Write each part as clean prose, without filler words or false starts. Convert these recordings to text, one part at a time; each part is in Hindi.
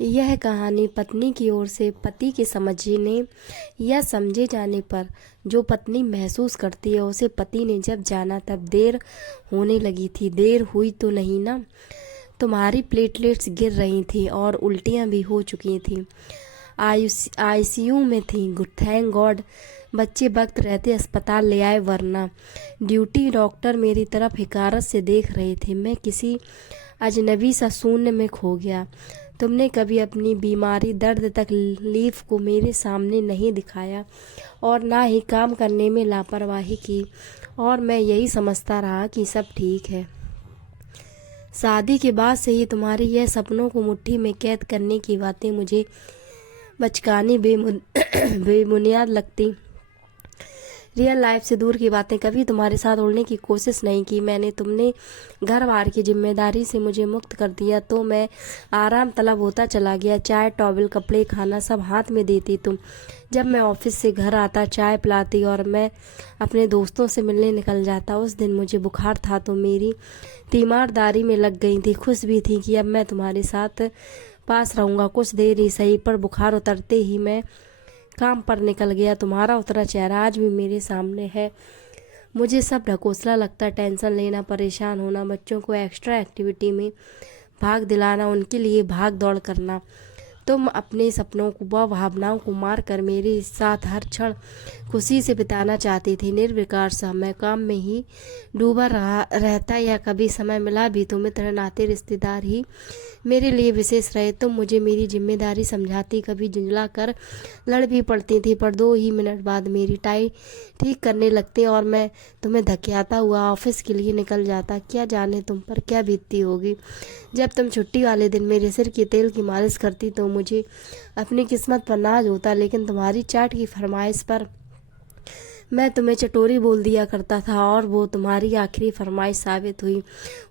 यह कहानी पत्नी की ओर से पति के समझने या समझे जाने पर जो पत्नी महसूस करती है उसे पति ने जब जाना तब देर होने लगी थी। देर हुई तो नहीं ना? तुम्हारी प्लेटलेट्स गिर रही थी और उल्टियां भी हो चुकी थी। आईसीयू में थी। गुड थैंक गॉड बच्चे वक्त रहते अस्पताल ले आए, वरना ड्यूटी डॉक्टर मेरी तरफ हिकारत से देख रहे थे। मैं किसी अजनबी सा शून्य में खो गया। तुमने कभी अपनी बीमारी दर्द तकलीफ को मेरे सामने नहीं दिखाया और ना ही काम करने में लापरवाही की, और मैं यही समझता रहा कि सब ठीक है। शादी के बाद से ही तुम्हारी यह सपनों को मुट्ठी में कैद करने की बातें मुझे बचकानी बेबुनियाद लगती। रियल लाइफ से दूर की बातें कभी तुम्हारे साथ उड़ने की कोशिश नहीं की मैंने। तुमने घर बार की जिम्मेदारी से मुझे मुक्त कर दिया तो मैं आराम तलब होता चला गया। चाय, टॉवल, कपड़े, खाना सब हाथ में देती तुम। जब मैं ऑफिस से घर आता चाय पिलाती और मैं अपने दोस्तों से मिलने निकल जाता। उस दिन मुझे बुखार था तो मेरी तीमारदारी में लग गई थी। खुश भी थी कि अब मैं तुम्हारे साथ पास रहूँगा। कुछ देर ही सही पर बुखार उतरते ही मैं काम पर निकल गया। तुम्हारा उतरा चेहरा आज भी मेरे सामने है। मुझे सब ढकोसला लगता, टेंशन लेना, परेशान होना, बच्चों को एक्स्ट्रा एक्टिविटी में भाग दिलाना, उनके लिए भाग दौड़ करना। तुम अपने सपनों को व भावनाओं को मार कर मेरे साथ हर क्षण खुशी से बिताना चाहती थी। निर्विकार सा मैं काम में ही डूबा रहता या कभी समय मिला भी तो मित्र, नाते, रिश्तेदार ही मेरे लिए विशेष रहे। तुम मुझे मेरी जिम्मेदारी समझाती, कभी झुंझला कर लड़ भी पड़ती थी, पर 2 ही मिनट बाद मेरी टाई ठीक करने लगती और मैं तुम्हें धकेलता हुआ ऑफिस के लिए निकल जाता। क्या जाने तुम पर क्या बीतती होगी जब तुम छुट्टी वाले दिन मेरे सिर की तेल की मालिश करती तो मुझे अपनी किस्मत पर नाज होता। लेकिन तुम्हारी चाट की फरमाइश पर मैं तुम्हें चटोरी बोल दिया करता था और वो तुम्हारी आखिरी फरमाइश साबित हुई।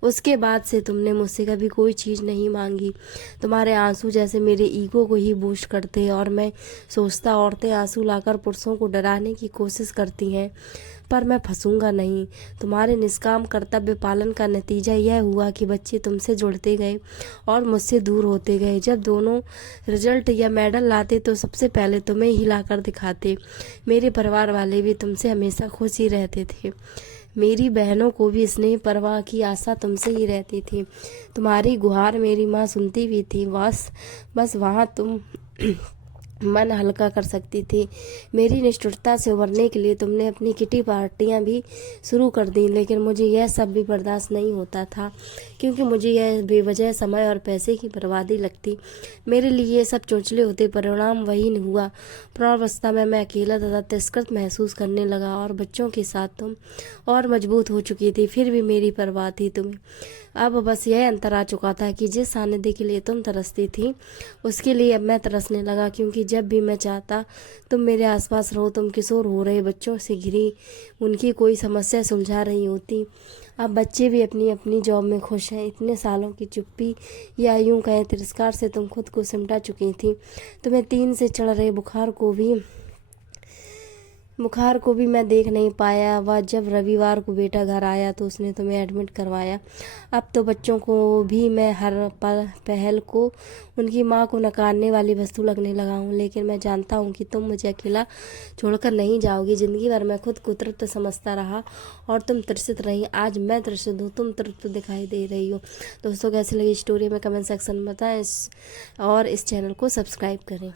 उसके बाद से तुमने मुझसे कभी कोई चीज़ नहीं मांगी। तुम्हारे आंसू जैसे मेरे ईगो को ही बूस्ट करते और मैं सोचता औरतें आंसू लाकर पुरुषों को डराने की कोशिश करती हैं, पर मैं फंसूंगा नहीं। तुम्हारे निष्काम कर्तव्य पालन का नतीजा यह हुआ कि बच्चे तुमसे जुड़ते गए और मुझसे दूर होते गए। जब दोनों रिजल्ट या मेडल लाते तो सबसे पहले तुम्हें ही लाकर दिखाते। मेरे परिवार वाले भी तुमसे हमेशा खुश ही रहते थे। मेरी बहनों को भी स्नेह परवाह की आशा तुमसे ही रहती थी। तुम्हारी गुहार मेरी माँ सुनती भी थी। बस वहाँ तुम मन हल्का कर सकती थी। मेरी निष्ठुरता से उबरने के लिए तुमने अपनी किटी पार्टियां भी शुरू कर दी, लेकिन मुझे यह सब भी बर्दाश्त नहीं होता था क्योंकि मुझे यह बेवजह समय और पैसे की बर्बादी लगती। मेरे लिए ये सब चोचले होते, परिणाम वही नहीं हुआ। प्रौढ़ावस्था में मैं अकेला तथा तिरस्कृत महसूस करने लगा और बच्चों के साथ तुम और मजबूत हो चुकी थी। फिर भी मेरी परवाह थी तुम्हें। अब बस यह अंतर आ चुका था कि जिस सानिध्य के लिए तुम तरसती थी उसके लिए अब मैं तरसने लगा, क्योंकि जब भी मैं चाहता तुम मेरे आसपास रहो। तुम किशोर हो रहे बच्चों से घिरी उनकी कोई समस्या सुलझा रही होती। अब बच्चे भी अपनी अपनी जॉब में खुश हैं। इतने सालों की चुप्पी या यूं कहें तिरस्कार से तुम खुद को सिमटा चुकी थी। तुम्हें 3 से चढ़ रहे बुखार को भी मैं देख नहीं पाया। वह जब रविवार को बेटा घर आया तो उसने तुम्हें एडमिट करवाया। अब तो बच्चों को भी मैं हर पहल को उनकी माँ को नकारने वाली वस्तु लगने लगा हूँ। लेकिन मैं जानता हूँ कि तुम मुझे अकेला छोड़कर नहीं जाओगी। जिंदगी भर मैं खुद को तृप्त समझता रहा और तुम त्रसित रही। आज मैं त्रसित हूँ, तुम तृप्त दिखाई दे रही हो। दोस्तों, कैसी लगी स्टोरी में कमेंट सेक्शन में बताएं और इस चैनल को सब्सक्राइब करें।